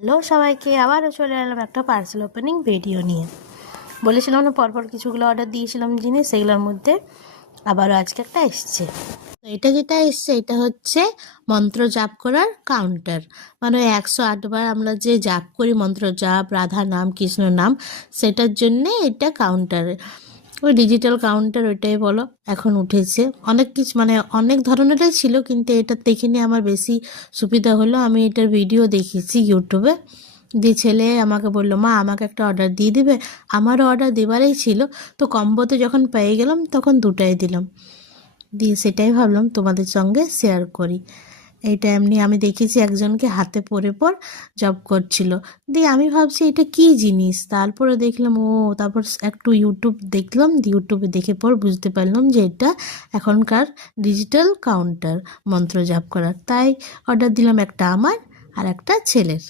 Hello সবাইকে, আবারও চলে এলাম একটা পার্সেল ওপেনিং ভিডিও নিয়ে। বলেছিলাম না পরপর কিছুগুলো অর্ডার দিয়েছিলাম জিনিস, সেগুলোর মধ্যে আবারও আজকে একটা এসছে। তো এটা যেটা এসছে এটা হচ্ছে মন্ত্র জাপ করার কাউন্টার। মানে 108 বার আমরা যে জাপ করি, মন্ত্র জাপ, রাধা নাম, কৃষ্ণ নাম, সেটার জন্যে এটা কাউন্টার। ওই ডিজিটাল কাউন্টার ওইটাই বলো, এখন উঠেছে। অনেক কিছু মানে অনেক ধরনেরই ছিল, কিন্তু এটা দেখে নিয়ে আমার বেশি সুবিধা হলো। আমি এটার ভিডিও দেখেছি ইউটিউবে, দিয়ে ছেলে আমাকে বললো, মা আমাকে একটা অর্ডার দিয়ে দিবে। আমারও অর্ডার দেবারই ছিল, তো কম্বোতে যখন পেয়ে গেলাম তখন দুটাই দিলাম। দিয়ে সেটাই ভাবলাম তোমাদের সঙ্গে শেয়ার করি। এইটা এমনি আমি দেখেছি একজনকে হাতে পরে পর জব করছিল। দিয়ে আমি ভাবছি এটা কি জিনিস, তারপরে দেখলাম তারপর একটু ইউটিউব দেখলাম, ইউটিউবে দেখে পর বুঝতে পারলাম যে এটা এখনকার ডিজিটাল কাউন্টার মন্ত্র জাপ করার। তাই অর্ডার দিলাম একটা আমার আর একটা ছেলের।